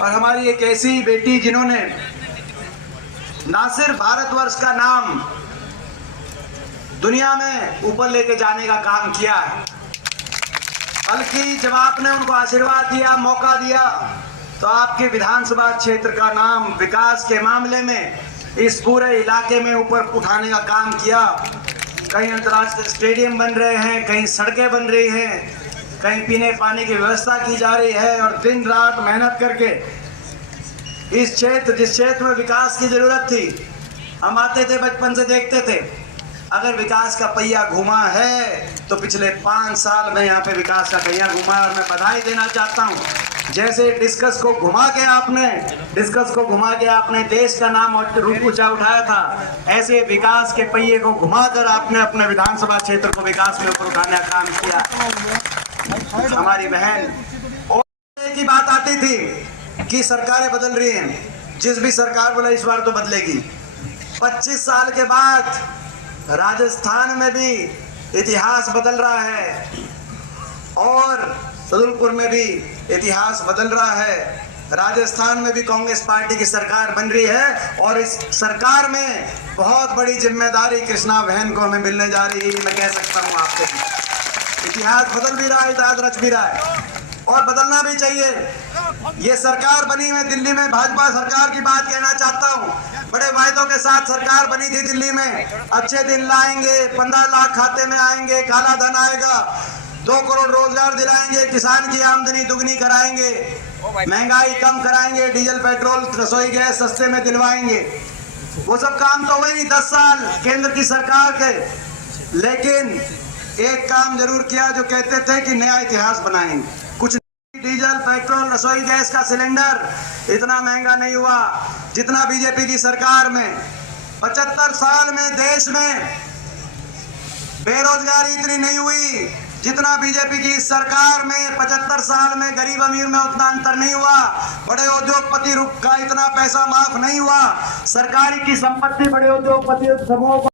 और हमारी एक ऐसी बेटी जिन्होंने ना सिर्फ भारतवर्ष का नाम दुनिया में ऊपर लेके जाने का काम किया है, बल्कि जब आपने उनको आशीर्वाद दिया, मौका दिया, तो आपके विधानसभा क्षेत्र का नाम विकास के मामले में इस पूरे इलाके में ऊपर उठाने का काम किया। कहीं अंतर्राष्ट्रीय स्टेडियम बन रहे हैं, कहीं सड़कें बन रही हैं, कहीं पीने पानी की व्यवस्था की जा रही है, और दिन रात मेहनत करके इस क्षेत्र, जिस क्षेत्र में विकास की जरूरत थी, हम आते थे बचपन से देखते थे, अगर विकास का पहिया घुमा है तो पिछले 5 साल में यहाँ पे विकास का पहिया घुमा है। और मैं बधाई देना चाहता हूँ, जैसे डिस्कस को घुमा के आपने देश का नाम और रूप ऊंचा उठाया था, ऐसे विकास के पहिए को घुमाकर आपने अपने विधानसभा क्षेत्र को विकास में ऊपर उठाने का काम किया। हमारी बहन, और एक ही बात आती थी कि सरकारें बदल रही हैं, जिस भी सरकार बोला इस बार तो बदलेगी। 25 साल के बाद राजस्थान में भी इतिहास बदल रहा है और सदुलपुर में भी इतिहास बदल रहा है। राजस्थान में भी कांग्रेस पार्टी की सरकार बन रही है और इस सरकार में बहुत बड़ी जिम्मेदारी कृष्णा बहन को हमें मिलने जा रही है। मैं कह सकता हूँ आपसे, इतिहास बदल भी रहा है, इतिहास रच भी रहा है और बदलना भी चाहिए। ये सरकार बनी है दिल्ली में, भाजपा सरकार की बात कहना चाहता हूँ। बड़े वायदों के साथ सरकार बनी थी दिल्ली में, अच्छे दिन लाएंगे, 15 लाख खाते में आएंगे, काला धन आएगा, 2 करोड़ रोजगार दिलाएंगे, किसान की आमदनी दुगनी कराएंगे, महंगाई कम कराएंगे, डीजल पेट्रोल रसोई गैस सस्ते में दिलवाएंगे। वो सब काम तो हुए नहीं 10 साल केंद्र की सरकार के, लेकिन एक काम जरूर किया, जो कहते थे कि नया इतिहास बनाएंगे। कुछ डीजल पेट्रोल रसोई गैस का सिलेंडर इतना महंगा नहीं हुआ जितना बीजेपी की सरकार में। 75 साल में देश में बेरोजगारी इतनी नहीं हुई जितना बीजेपी की सरकार में। 75 साल में गरीब अमीर में उतना अंतर नहीं हुआ। बड़े उद्योगपति का इतना पैसा माफ नहीं हुआ। सरकारी की संपत्ति बड़े उद्योगपति समूहों